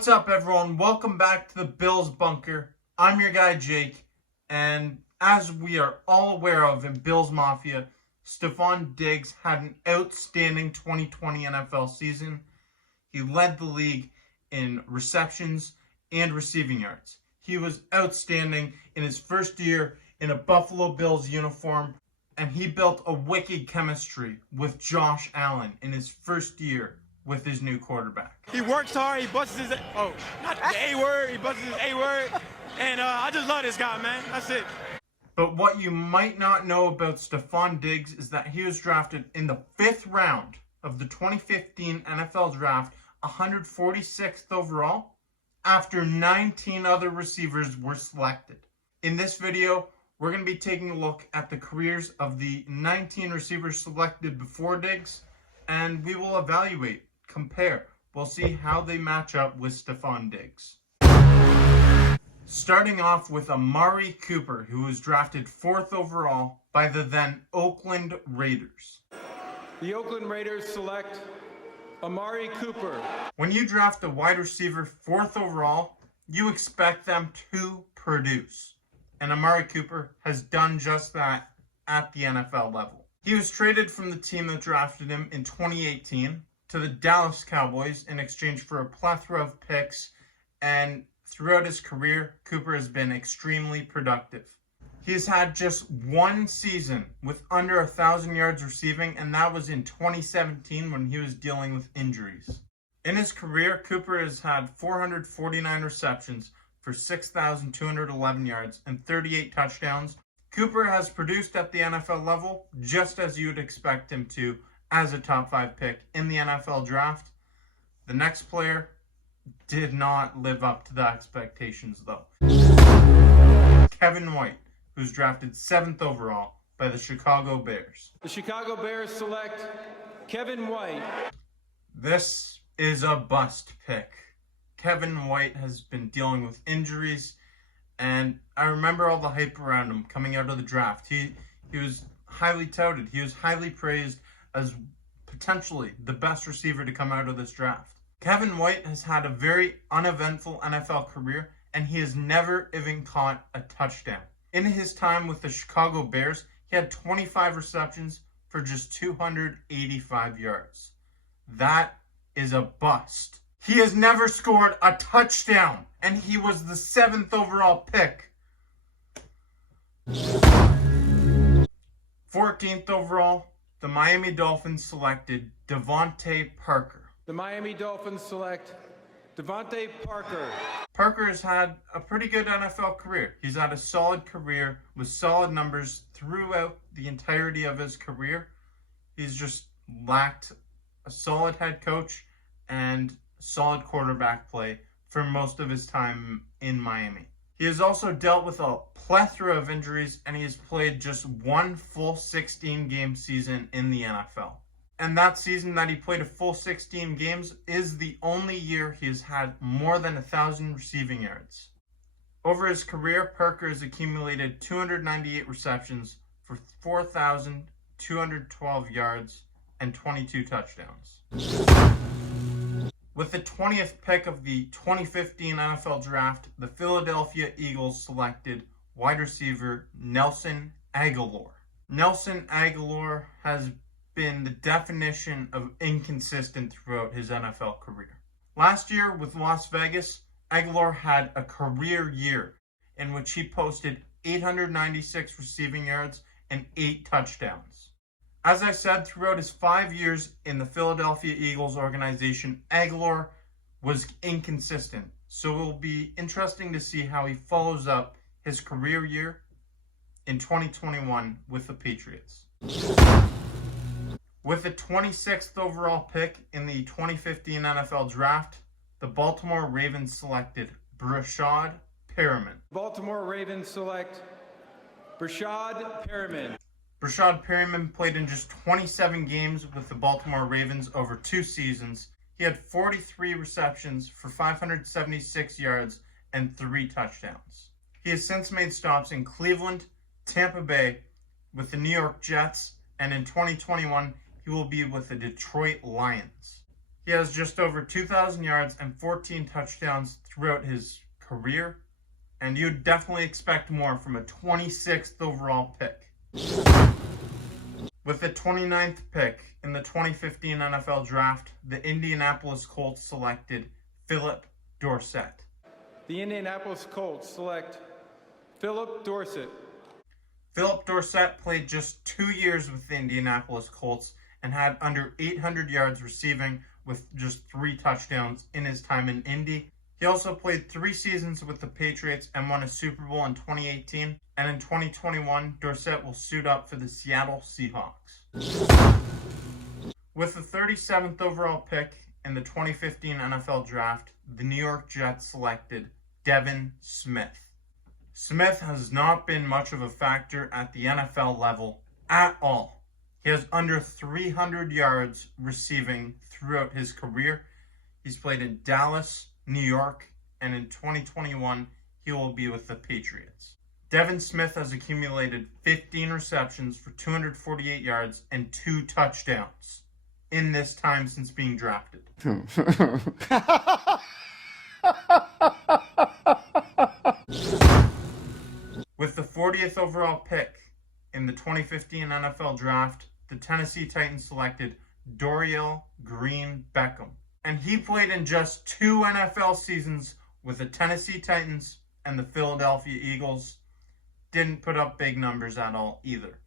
What's up, everyone? Welcome back to the Bills Bunker. I'm your guy, Jake, and as we are all aware of in Bills Mafia, Stefon Diggs had an outstanding 2020 NFL season. He led the league in receptions and receiving yards. He was outstanding in his first year in a Buffalo Bills uniform, and he built a wicked chemistry with Josh Allen in his first year with his new quarterback. He works hard, he busts his, not the A-word, he busts his A-word, and I just love this guy, man. That's it. But what you might not know about Stefon Diggs is that he was drafted in the 5th round of the 2015 NFL Draft, 146th overall, after 19 other receivers were selected. In this video, we're going to be taking a look at the careers of the 19 receivers selected before Diggs, and we will evaluate, compare. We'll see how they match up with Stefon Diggs. Starting off with Amari Cooper, who was drafted 4th overall by the then Oakland Raiders. The Oakland Raiders select Amari Cooper. When you draft a wide receiver 4th overall, you expect them to produce. And Amari Cooper has done just that at the NFL level. He was traded from the team that drafted him in 2018 to the Dallas Cowboys in exchange for a plethora of picks, and throughout his career, Cooper has been extremely productive. He has had just one season with under 1,000 yards receiving, and that was in 2017 when he was dealing with injuries. In his career, Cooper has had 449 receptions for 6,211 yards and 38 touchdowns. Cooper has produced at the NFL level just as you would expect him to as a top 5 pick in the NFL draft. The next player did not live up to the expectations, though. Kevin White, who's drafted 7th overall by the Chicago Bears. The Chicago Bears select Kevin White. This is a bust pick. Kevin White has been dealing with injuries, and I remember all the hype around him coming out of the draft. He was highly touted. He was highly praised as potentially the best receiver to come out of this draft. Kevin White has had a very uneventful NFL career, and he has never even caught a touchdown. In his time with the Chicago Bears, he had 25 receptions for just 285 yards. That is a bust. He has never scored a touchdown, and he was the 7th overall pick. 14th overall, the Miami Dolphins selected Devonta Parker. The Miami Dolphins select Devonta Parker. Parker has had a pretty good NFL career. He's had a solid career with solid numbers throughout the entirety of his career. He's just lacked a solid head coach and solid quarterback play for most of his time in Miami. He has also dealt with a plethora of injuries, and he has played just one full 16-game season in the NFL. And that season that he played a full 16 games is the only year he has had more than 1,000 receiving yards. Over his career, Parker has accumulated 298 receptions for 4,212 yards and 22 touchdowns. With the 20th pick of the 2015 NFL Draft, the Philadelphia Eagles selected wide receiver Nelson Agholor. Nelson Agholor has been the definition of inconsistent throughout his NFL career. Last year with Las Vegas, Agholor had a career year in which he posted 896 receiving yards and 8 touchdowns. As I said, throughout his 5 years in the Philadelphia Eagles organization, Agholor was inconsistent. So it will be interesting to see how he follows up his career year in 2021 with the Patriots. With the 26th overall pick in the 2015 NFL Draft, the Baltimore Ravens selected Rashod Green. Baltimore Ravens select Rashod Green. Rashod Green played in just 27 games with the Baltimore Ravens over 2 seasons. He had 43 receptions for 576 yards and 3 touchdowns. He has since made stops in Cleveland, Tampa Bay, with the New York Jets, and in 2021, he will be with the Detroit Lions. He He has just over 2,000 yards and 14 touchdowns throughout his career, and you'd definitely expect more from a 26th overall pick. With the 29th pick in the 2015 NFL Draft, the Indianapolis Colts selected Philip Dorsett. The Indianapolis Colts select Philip Dorsett. Philip Dorsett played just 2 years with the Indianapolis Colts and had under 800 yards receiving with just 3 touchdowns in his time in Indy. He also played 3 seasons with the Patriots and won a Super Bowl in 2018. And in 2021, Dorsett will suit up for the Seattle Seahawks. With the 37th overall pick in the 2015 NFL Draft, the New York Jets selected Devin Smith. Smith has not been much of a factor at the NFL level at all. He has under 300 yards receiving throughout his career. He's played in Dallas, New York, and in 2021, he will be with the Patriots. Devin Smith has accumulated 15 receptions for 248 yards and 2 touchdowns in this time since being drafted. With the 40th overall pick in the 2015 NFL Draft, the Tennessee Titans selected Dorial GreenBeckham. And he played in just 2 NFL seasons with the Tennessee Titans and the Philadelphia Eagles. Didn't put up big numbers at all either.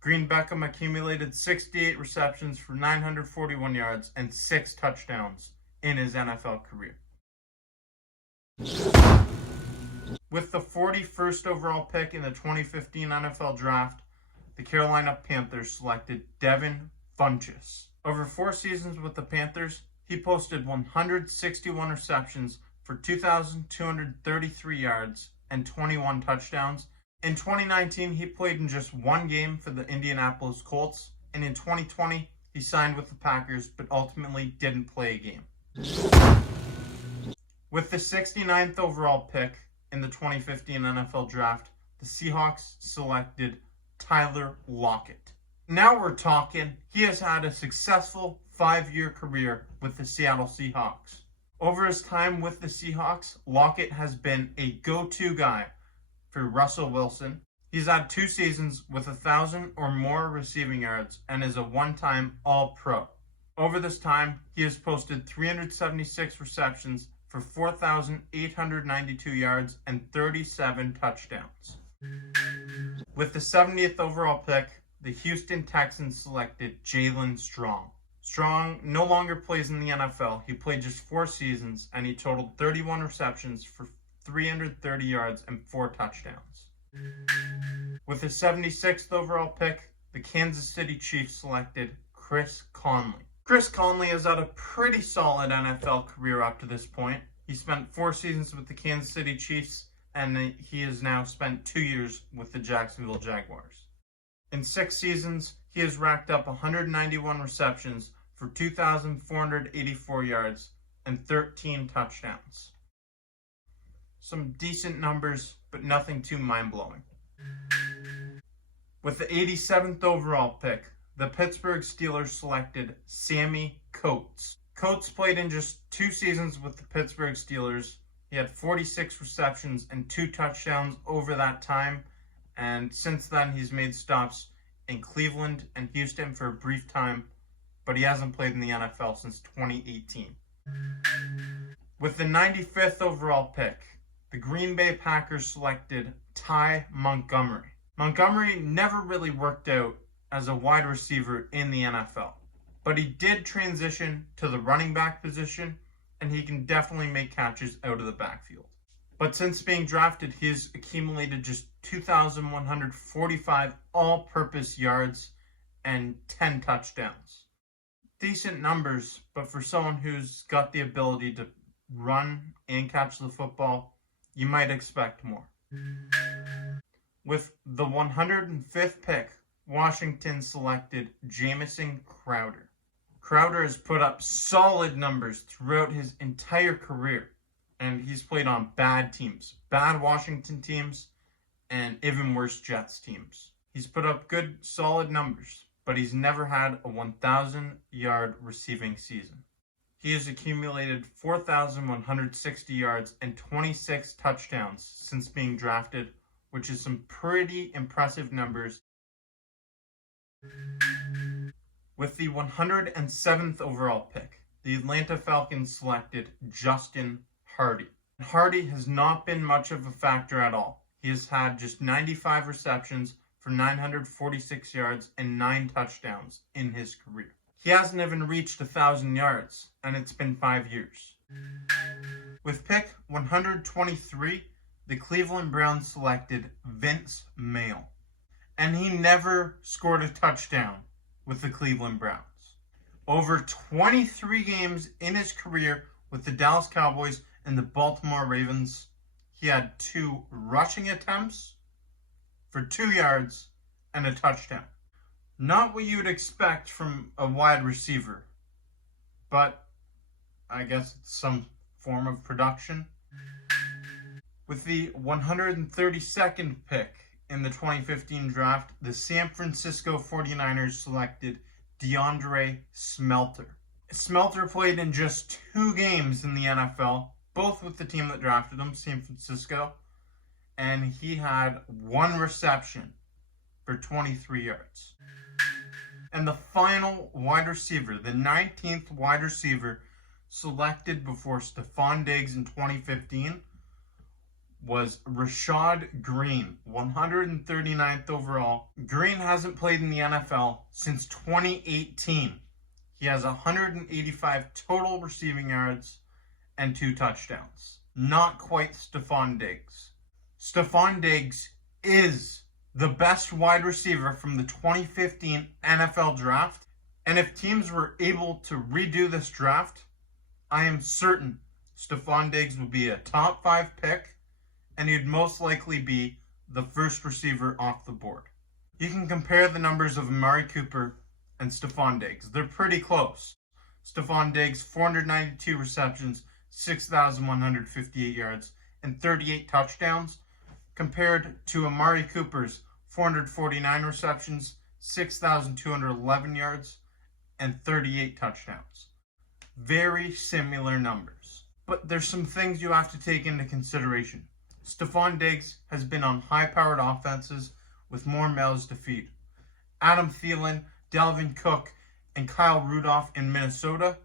GreenBeckham accumulated 68 receptions for 941 yards and 6 touchdowns in his NFL career. With the 41st overall pick in the 2015 NFL Draft, the Carolina Panthers selected Devin Funchess. Over 4 seasons with the Panthers, he posted 161 receptions for 2,233 yards and 21 touchdowns. In 2019, he played in just 1 game for the Indianapolis Colts, and in 2020, he signed with the Packers but ultimately didn't play a game. With the 69th overall pick in the 2015 NFL Draft, the Seahawks selected Tyler Lockett. Now we're talking. He has had a successful 5-year career with the Seattle Seahawks. Over his time with the Seahawks, Lockett has been a go-to guy for Russell Wilson. He's had 2 seasons with 1,000 or more receiving yards and is a 1-time All-Pro. Over this time, he has posted 376 receptions for 4,892 yards and 37 touchdowns. With the 70th overall pick, the Houston Texans selected Jalen Strong. Strong no longer plays in the NFL. He played just 4 seasons and he totaled 31 receptions for 330 yards and 4 touchdowns. With the 76th overall pick, the Kansas City Chiefs selected Chris Conley. Chris Conley has had a pretty solid NFL career up to this point. He spent 4 seasons with the Kansas City Chiefs, and he has now spent 2 years with the Jacksonville Jaguars. In 6 seasons, he has racked up 191 receptions for 2,484 yards and 13 touchdowns. Some decent numbers, but nothing too mind-blowing. With the 87th overall pick, the Pittsburgh Steelers selected Sammy Coats. Coats played in just 2 seasons with the Pittsburgh Steelers. He had 46 receptions and 2 touchdowns over that time. And since then, he's made stops in Cleveland and Houston for a brief time, but he hasn't played in the NFL since 2018. With the 95th overall pick, the Green Bay Packers selected Ty Montgomery. Montgomery never really worked out as a wide receiver in the NFL, but he did transition to the running back position, and he can definitely make catches out of the backfield. But since being drafted, he has accumulated just 2,145 all-purpose yards and 10 touchdowns. Decent numbers, but for someone who's got the ability to run and catch the football, you might expect more. With the 105th pick, Washington selected Jameson Crowder. Crowder has put up solid numbers throughout his entire career, and he's played on bad teams, bad Washington teams, and even worse Jets teams. He's put up good, solid numbers, but he's never had a 1,000-yard receiving season. He has accumulated 4,160 yards and 26 touchdowns since being drafted, which is some pretty impressive numbers. With the 107th overall pick, the Atlanta Falcons selected Justin Hardy. Hardy has not been much of a factor at all. He has had just 95 receptions for 946 yards and 9 touchdowns in his career. He hasn't even reached 1,000 yards, and it's been 5 years. With pick 123, the Cleveland Browns selected Vince Mayle, and he never scored a touchdown with the Cleveland Browns. Over 23 games in his career with the Dallas Cowboys and the Baltimore Ravens, he had 2 rushing attempts for 2 yards and a touchdown. Not what you'd expect from a wide receiver, but I guess it's some form of production. With the 132nd pick in the 2015 draft, the San Francisco 49ers selected DeAndre Smelter. Smelter played in just 2 games in the NFL, both with the team that drafted him, San Francisco, and he had 1 reception for 23 yards. And the final wide receiver, the 19th wide receiver selected before Stefon Diggs in 2015, was Rashod Green, 139th overall. Green hasn't played in the NFL since 2018. He has 185 total receiving yards and 2 touchdowns. Not quite Stefon Diggs. Stefon Diggs is the best wide receiver from the 2015 NFL draft. And if teams were able to redo this draft, I am certain Stefon Diggs would be a top 5 pick, and he'd most likely be the first receiver off the board. You can compare the numbers of Amari Cooper and Stefon Diggs. They're pretty close. Stefon Diggs, 492 receptions, 6,158 yards, and 38 touchdowns, compared to Amari Cooper's 449 receptions, 6,211 yards, and 38 touchdowns. Very similar numbers. But there's some things you have to take into consideration. Stefon Diggs has been on high-powered offenses with more mouths to feed. Adam Thielen, Dalvin Cook, and Kyle Rudolph in Minnesota.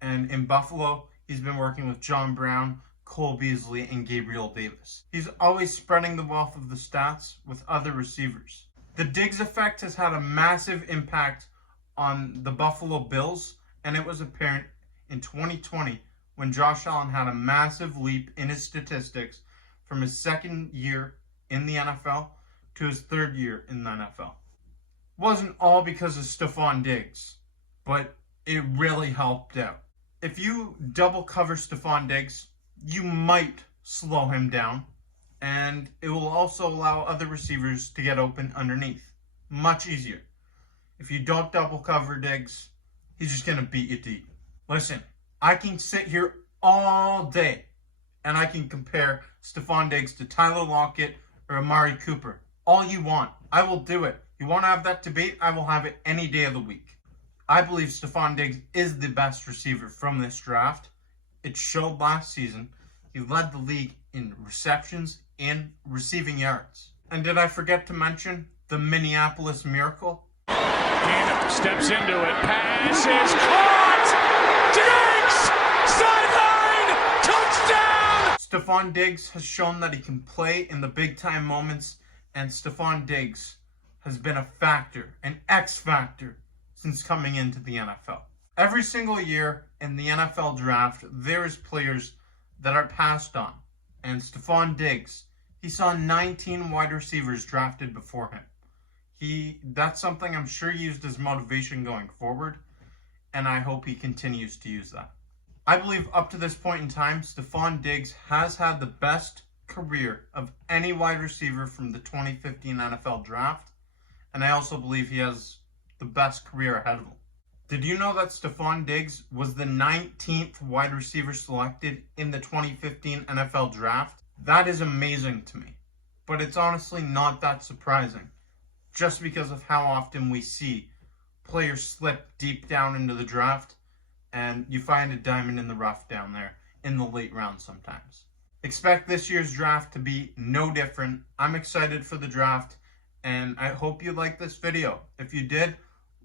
And in Buffalo, he's been working with John Brown, Cole Beasley, and Gabriel Davis. He's always spreading the wealth of the stats with other receivers. The Diggs effect has had a massive impact on the Buffalo Bills, and it was apparent in 2020 when Josh Allen had a massive leap in his statistics from his second year in the NFL to his third year in the NFL. Wasn't all because of Stefon Diggs, but it really helped out. If you double cover Stefon Diggs, you might slow him down, and it will also allow other receivers to get open underneath. Much easier. If you don't double cover Diggs, he's just going to beat you deep. Listen, I can sit here all day and I can compare Stefon Diggs to Tyler Lockett or Amari Cooper. All you want. I will do it. You want to have that debate? I will have it any day of the week. I believe Stefon Diggs is the best receiver from this draft. It showed last season. He led the league in receptions and receiving yards. And did I forget to mention the Minneapolis Miracle? Gino steps into it. Pass is caught! Diggs! Sideline! Touchdown! Stefon Diggs has shown that he can play in the big-time moments, and Stefon Diggs has been a factor, an X factor, since coming into the NFL. Every single year in the NFL draft, there is players that are passed on. And Stefon Diggs, he saw 19 wide receivers drafted before him. That's something I'm sure used as motivation going forward, and I hope he continues to use that. I believe up to this point in time, Stefon Diggs has had the best career of any wide receiver from the 2015 NFL draft, and I also believe he has the best career ahead of him. Did you know that Stefon Diggs was the 19th wide receiver selected in the 2015 NFL draft? That is amazing to me, but it's honestly not that surprising, just because of how often we see players slip deep down into the draft and you find a diamond in the rough down there in the late rounds sometimes. Expect this year's draft to be no different. I'm excited for the draft, and I hope you liked this video. If you did,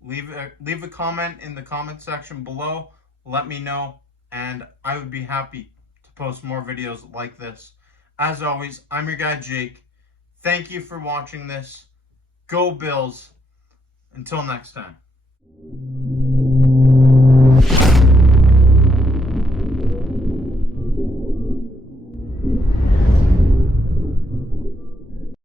leave a comment in the comment section below. Let me know, and I would be happy to post more videos like this. As always, I'm your guy Jake. Thank you for watching this. Go Bills. Until next time.